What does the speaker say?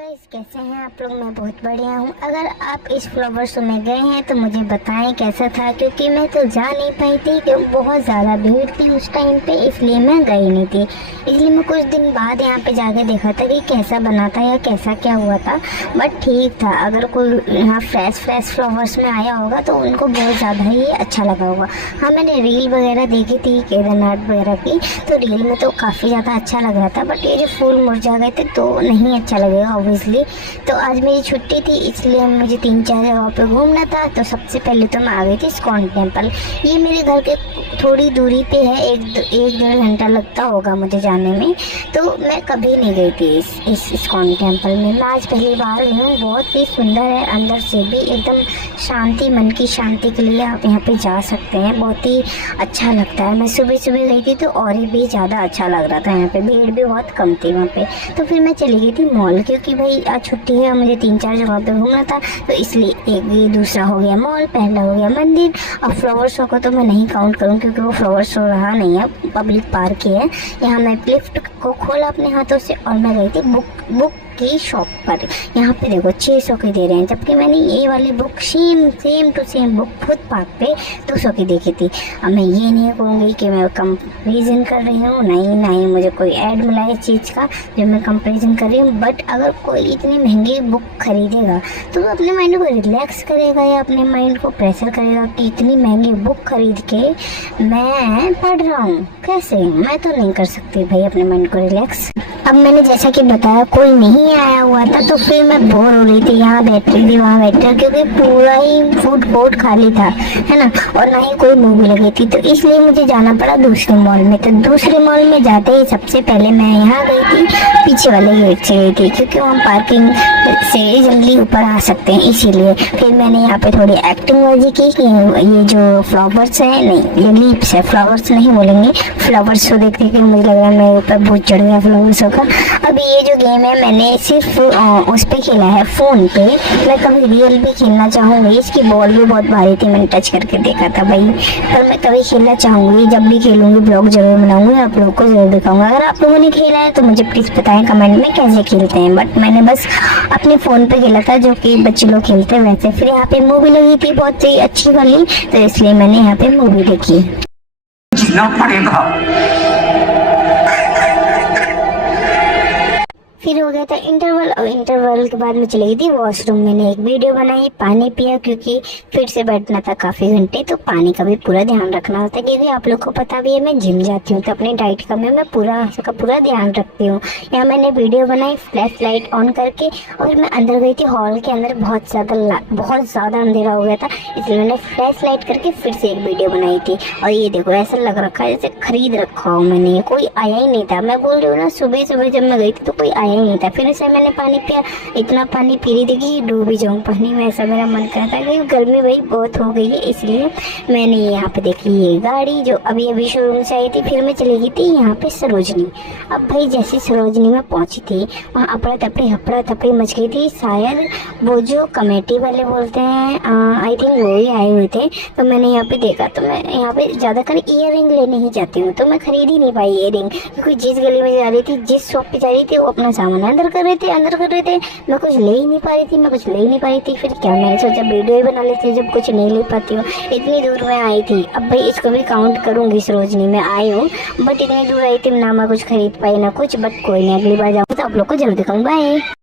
Guys, कैसे हैं आप लोग। मैं बहुत बढ़िया हूँ। अगर आप इस फ्लावर शो में गए हैं तो मुझे बताएं कैसा था, क्योंकि मैं तो जा नहीं पाई थी क्योंकि बहुत ज़्यादा भीड़ थी उस टाइम पे, इसलिए मैं गई नहीं थी। इसलिए मैं कुछ दिन बाद यहाँ पे जाके देखा था कि कैसा बना था या कैसा क्या हुआ था। बट ठीक था। अगर कोई यहाँ फ्रेश फ्लावर्स में आया होगा तो उनको बहुत ज़्यादा ही अच्छा लगा होगा। हाँ, मैंने रील वगैरह देखी थी केदारनाथ वगैरह की, तो रील में तो काफ़ी ज़्यादा अच्छा लग रहा था। बट ये जो फूल मुरझा गए थे तो नहीं अच्छा लगेगा ऑब्वियसली। तो आज मेरी छुट्टी थी, इसलिए मुझे 3-4 जगह पे घूमना था। तो सबसे पहले तो मैं आ गई थी इस्कॉन टेम्पल। ये मेरे घर के थोड़ी दूरी पे है, एक 1-1.5 घंटा लगता होगा मुझे जाने में। तो मैं कभी नहीं गई थी इस इस्कॉन टेम्पल में। मैं आज पहली बार गई हूँ। बहुत ही सुंदर है, अंदर से भी एकदम शांति, मन की शांति के लिए आप यहाँ पे जा सकते हैं। बहुत ही अच्छा लगता है। मैं सुबह गई थी तो और भी ज़्यादा अच्छा लग रहा था। यहाँ पे भीड़ भी बहुत कम थी वहाँ पे। तो फिर मैं चली गई थी मॉल, क्योंकि भाई आज छुट्टी है और मुझे 3-4 जगह पे घूमना था। तो इसलिए एक ये दूसरा हो गया मॉल, पहला हो गया मंदिर। और फ्लावर शो को तो मैं नहीं काउंट करूँ क्योंकि वो फ्लावर शो रहा नहीं है, पब्लिक पार्क ही है। यहाँ मैं लिफ्ट को खोला अपने हाथों से और मैं गई थी बुक की शॉप पर। यहाँ पे देखो 600 की दे रहे हैं, जबकि मैंने ये वाली book same to same book footpath पे 200 की देखी थी। अब मैं ये नहीं कहूँगी कि मैं कंपेरिजन कर रही हूँ, नहीं मुझे कोई ऐड मिला है इस चीज़ का जो मैं कंपेरिजन कर रही हूँ। बट अगर कोई इतनी महंगी बुक खरीदेगा तो वो अपने माइंड को रिलैक्स करेगा या अपने माइंड को प्रेशर करेगा कि इतनी महंगी बुक खरीद के मैं पढ़ रहा हूँ कैसे। मैं तो नहीं कर सकती भाई अपने माइंड को रिलैक्स। अब मैंने जैसा कि बताया कोई नहीं आया हुआ था, तो फिर मैं बोर हो रही थी। यहाँ बैठ रही थी, वहाँ बैठ रही, क्योंकि पूरा ही फूड कोर्ट खाली था, है ना। और ना ही कोई मूवी लगी थी, तो इसलिए मुझे जाना पड़ा दूसरे मॉल में। तो दूसरे मॉल में जाते ही सबसे पहले मैं यहाँ गई थी, पीछे वाले गेट से गई थी, क्योंकि वहाँ पार्किंग से जल्दी ऊपर आ सकते हैं, इसीलिए। फिर मैंने यहाँ पे थोड़ी एक्टिंग बाजी की कि ये जो फ्लावर्स है, नहीं ये लीप्स है, फ्लावर्स नहीं बोलेंगे, फ्लावर्स शो देखते कि मुझे लग रहा है मेरे ऊपर भूत चढ़ गया फ्लावर शो का। अब ये जो गेम है मैंने सिर्फ उस पे खेला है फ़ोन पे। मैं कभी रियल भी खेलना चाहूँगी। इसकी बॉल भी बहुत भारी थी, मैंने टच करके देखा था भाई। पर मैं कभी खेलना चाहूँगी, जब भी खेलूँगी ब्लॉग जरूर बनाऊँगी, आप लोगों को जरूर दिखाऊँगा। अगर आप लोगों ने खेला है तो मुझे प्लीज़ बताएं कमेंट में कैसे खेलते हैं। बट मैंने बस अपने फ़ोन पे खेला था, जो कि बच्चे लोग खेलते हैं वैसे। फिर यहाँ पे मूवी लगी थी बहुत ही अच्छी वाली, तो इसलिए मैंने यहाँ पे मूवी देखी। जीना पड़ेगा। फिर हो गया था इंटरवल, और इंटरवल के बाद मैं चली गई थी वॉशरूम। मैंने एक वीडियो बनाई, पानी पिया, क्योंकि फिर से बैठना था काफ़ी घंटे, तो पानी का भी पूरा ध्यान रखना होता है। क्योंकि आप लोग को पता भी है मैं जिम जाती हूँ, तो अपनी डाइट का मैं पूरा ध्यान रखती हूँ। यहाँ मैंने वीडियो बनाई फ्लैश लाइट ऑन करके, और मैं अंदर गई थी। हॉल के अंदर बहुत ज़्यादा अंधेरा हो गया था, इसलिए मैंने फ्लैश लाइट करके फिर से एक वीडियो बनाई थी। और ये देखो ऐसा लग रखा है जैसे खरीद रखा हो मैंने, कोई आया ही नहीं था। मैं बोल रही हूँ ना, सुबह जब मैं गई थी तो कोई आया ही नहीं था। फिर से मैंने पानी पिया, इतना पानी पी रही थी कि डूब ही जाऊँ पानी में, ऐसा मेरा मन करता है। क्योंकि गर्मी भाई बहुत हो गई है, इसलिए मैंने यहाँ पे देख ली ये गाड़ी जो अभी शोरूम से आई थी। फिर मैं चली गई थी यहाँ पे सरोजनी। अब भाई जैसे सरोजनी में पहुँची थी, वहाँ हपड़ा तपड़ी मच गई थी। शायद वो जो कमेटी वाले बोलते हैं, आई थिंक वो ही आए हुए थे। तो मैंने यहाँ पे देखा, तो मैं यहाँ पे ज़्यादातर ईयर रिंग लेने ही जाती हूँ, तो मैं खरीद ही नहीं पाई ईयर रिंग, क्योंकि जिस गली में जा रही थी, जिस शॉप पे जा रही थी, वो अपना सामान अंदर कर रहे थे। मैं कुछ ले ही नहीं पा रही थी। फिर क्या, मैंने सोचा वीडियो ही बना लेती हूँ जब कुछ नहीं ले पाती हूँ। इतनी दूर में आई थी, अब भाई इसको भी काउंट करूँगी, सरोजनी में आई हूँ। बट इतनी दूर आई थी ना, मैं कुछ खरीद पाई ना कुछ। बट कोई नहीं, अगली बार जाऊँ तो आप लोग को जल्दी दिखाऊँ। बाय।